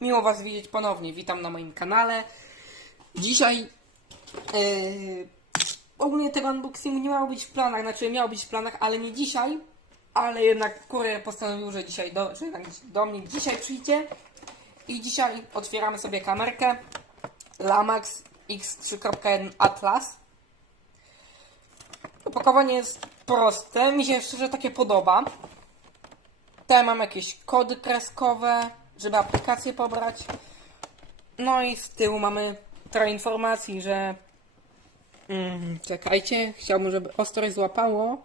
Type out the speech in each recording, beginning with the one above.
Miło Was widzieć ponownie. Witam na moim kanale. Dzisiaj yy, ogólnie tego unboxingu nie miało być w planach, znaczy miało być w planach, ale nie dzisiaj. Ale jednak kurier postanowił, że dzisiaj do, że jednak do mnie dzisiaj przyjdzie. I dzisiaj otwieramy sobie kamerkę Lamax X3.1 Atlas. Opakowanie jest proste, mi się szczerze takie podoba. Tutaj mam jakieś kody kreskowe, żeby aplikację pobrać. No i z tyłu mamy trochę informacji, że... Mm, czekajcie, chciałbym, żeby ostrość złapało.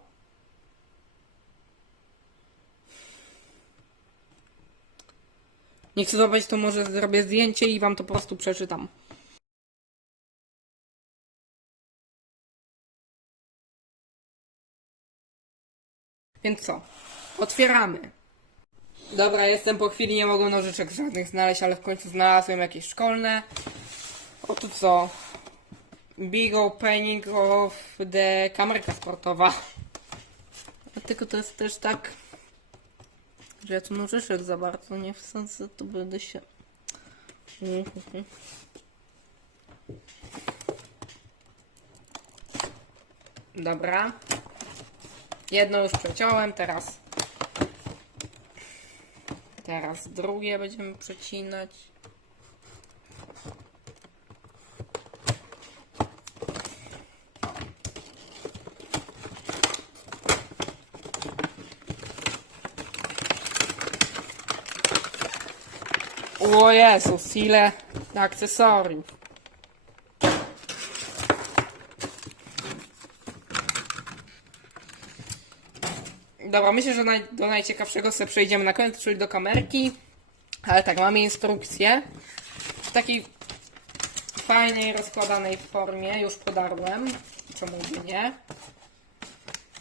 Nie chcę złapać, to może zrobię zdjęcie i wam to po prostu przeczytam. Więc co? Otwieramy. Dobra, jestem po chwili, nie mogłem nożyczek żadnych znaleźć, ale w końcu znalazłem jakieś szkolne. O tu co? Big opening of the kamerka sportowa. A tylko to jest też tak, że ja tu nożyczek za bardzo nie wsadzę, to będę się... Dobra. Jedno już przeciąłem, teraz Teraz drugie będziemy przecinać. O Jezus, ile akcesoriów. Dobra, myślę, że naj, do najciekawszego sobie przejdziemy na koniec, czyli do kamerki. Ale tak, mamy instrukcję. W takiej fajnej, rozkładanej formie. Już podarłem. Czemu by nie?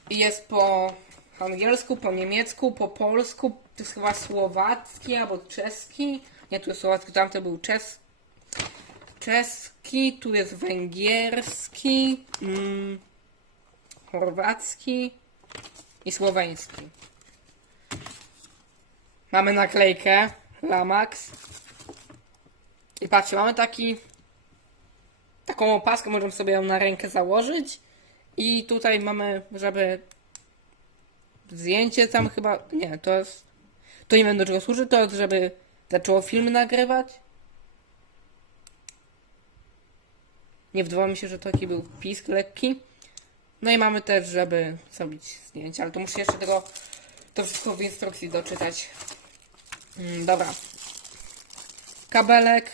I jest po angielsku, po niemiecku, po polsku. To jest chyba słowacki albo czeski. Nie, tu jest słowacki, tamte był czes... czeski. Tu jest węgierski. Mm, chorwacki i słoweński. Mamy naklejkę Lamax. I patrzcie, mamy taki taką opaskę, możemy sobie ją na rękę założyć. I tutaj mamy, żeby zdjęcie tam chyba, nie, to jest, to nie wiem do czego służy, to jest, żeby zaczęło film nagrywać. Nie wydawało mi się, że taki był pisk lekki. No i mamy też, żeby zrobić zdjęcie, ale to muszę jeszcze tego, to wszystko w instrukcji doczytać. Mm, dobra. Kabelek.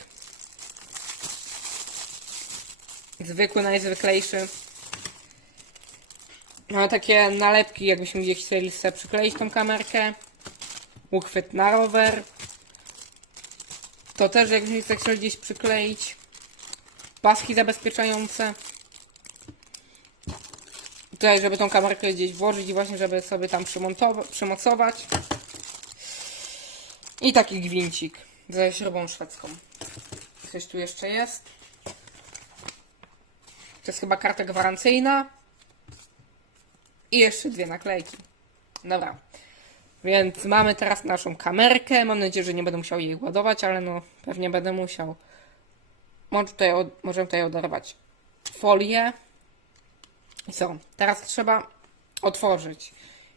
Zwykły, najzwyklejszy. Mamy takie nalepki, jakbyśmy gdzieś chcieli sobie przykleić tą kamerkę. Uchwyt na rower. To też jakbyśmy chcieli gdzieś przykleić. Paski zabezpieczające tutaj, żeby tą kamerkę gdzieś włożyć i właśnie, żeby sobie tam przymocować. I taki gwincik ze śrubą szwedzką. Coś tu jeszcze jest. To jest chyba karta gwarancyjna. I jeszcze dwie naklejki. Dobra. Więc mamy teraz naszą kamerkę. Mam nadzieję, że nie będę musiał jej ładować, ale no pewnie będę musiał. Tutaj, możemy tutaj oderwać folię. I co? Teraz trzeba otworzyć.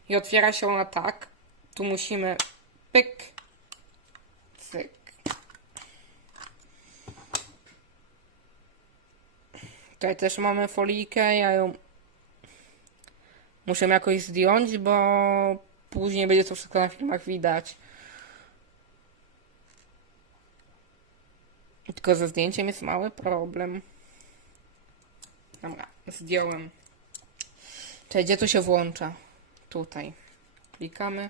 I otwiera się ona tak. Tu musimy pyk, cyk. Tutaj też mamy folijkę. Ja ją muszę jakoś zdjąć, bo później będzie to wszystko na filmach widać. Tylko ze zdjęciem jest mały problem. Dobra, zdjąłem. Czekaj, gdzie to się włącza? Tutaj. Klikamy.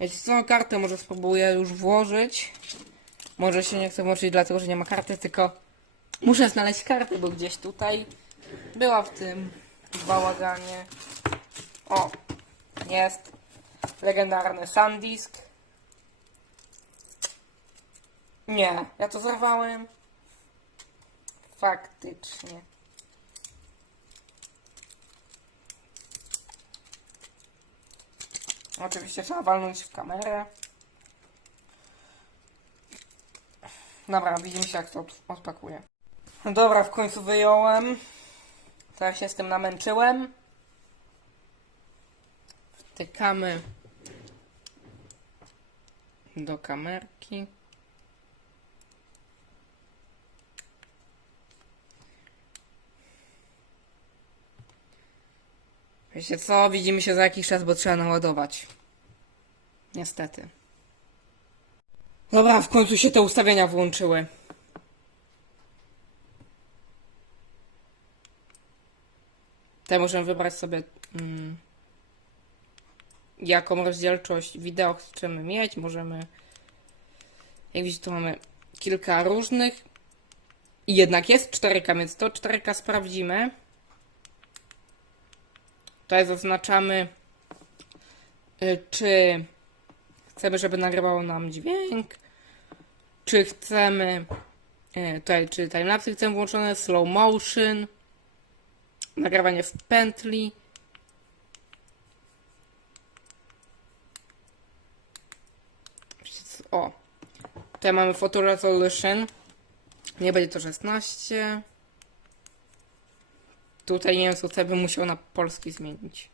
Wiecie co, kartę może spróbuję już włożyć. Może się nie chcę włączyć dlatego, że nie ma karty, tylko muszę znaleźć kartę, bo gdzieś tutaj była w tym bałaganie. O, jest legendarny SanDisk. Nie, ja to zerwałem. Faktycznie. Oczywiście trzeba walnąć w kamerę. Dobra, widzimy się jak to odpakuje. Dobra, w końcu wyjąłem. Teraz się z tym namęczyłem. Wtykamy do kamerki. Wiecie co? Widzimy się za jakiś czas, bo trzeba naładować. Niestety. Dobra, w końcu się te ustawienia włączyły. Te możemy wybrać sobie mm, jaką rozdzielczość wideo chcemy mieć. Możemy jak widzicie, tu mamy kilka różnych. I jednak jest 4K, więc to 4K sprawdzimy. Tutaj zaznaczamy, y, czy chcemy, żeby nagrywało nam dźwięk, czy chcemy, y, tutaj, czy timelapsy chcemy włączone, slow motion, nagrywanie w pętli. O, tutaj mamy photo resolution. Nie będzie to 16. Tutaj nie wiem, co sobie bym musiał na polski zmienić.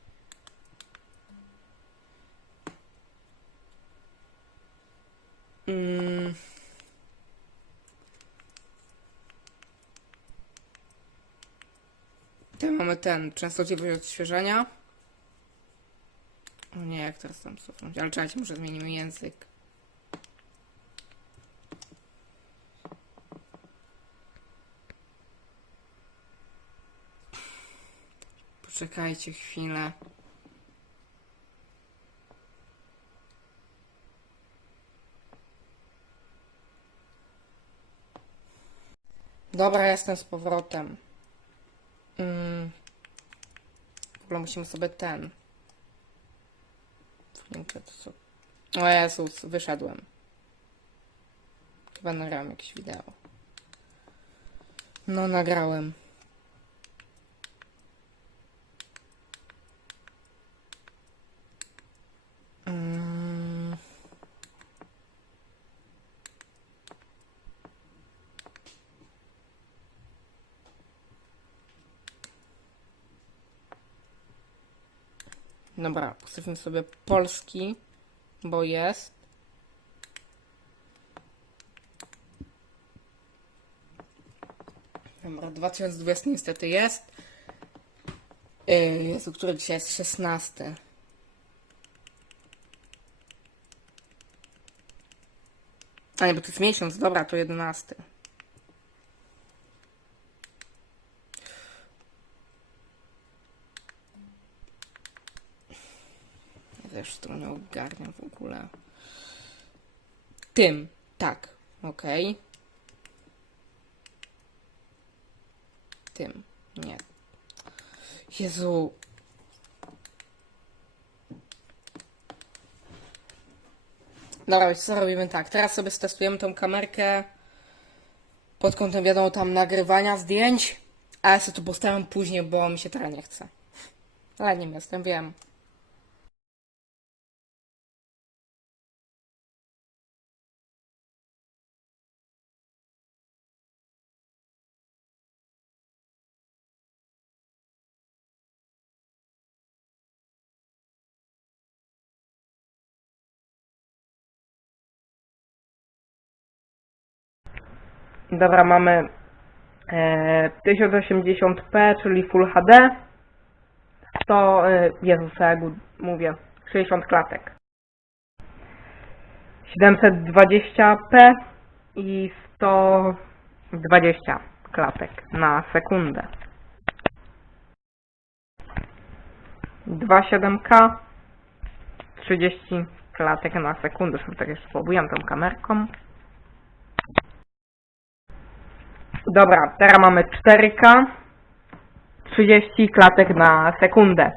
Mm. Tutaj mamy ten, częstotliwość odświeżenia. O nie, jak teraz tam cofnąć, ale czekajcie, może zmienimy język. Poczekajcie chwilę. Dobra, jestem z powrotem. Mm. W ogóle musimy sobie ten. O Jezus, wyszedłem. Chyba nagrałem jakieś wideo. No, nagrałem. Dobra, postawimy sobie polski, bo jest. Dobra, 2020 niestety jest. Yy, Jezu, który dzisiaj jest 16. A nie, bo to jest miesiąc, dobra, to 11. też nie ogarniam w ogóle. Tym, tak, okej. Tym, nie. Jezu. Dobra, co robimy tak. Teraz sobie stestujemy tą kamerkę pod kątem, wiadomo, tam nagrywania zdjęć, a ja sobie to postawiam później, bo mi się teraz nie chce. Ale nie jestem, wiem. Dobra, mamy e, 1080p, czyli Full HD. To, e, Jezus, jak mówię, 60 klatek. 720p i 120 klatek na sekundę. 2.7K 30 klatek na sekundę. Sobie tak jeszcze tą kamerką. Dobra, teraz mamy 4K 30 klatek na sekundę.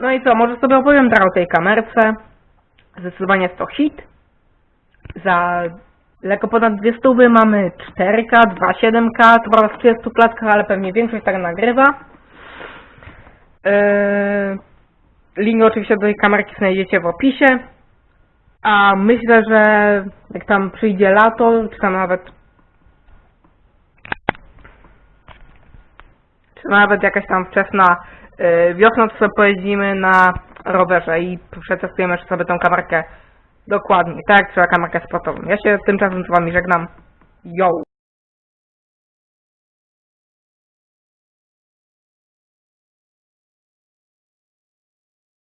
No i co, może sobie opowiem teraz o tej kamerce. Zdecydowanie jest to hit. Za lekko ponad 200 stówy mamy 4K, 2.7K, to prawda w 30 klatkach, ale pewnie większość tak nagrywa. Yy, link oczywiście do tej kamerki znajdziecie w opisie. A myślę, że jak tam przyjdzie lato, czy tam nawet czy nawet jakaś tam wczesna y, wiosna, to sobie pojeździmy na rowerze i przetestujemy sobie tą kamerkę dokładnie, tak jak trzeba kamerkę sportową. Ja się tymczasem z wami żegnam. Yo!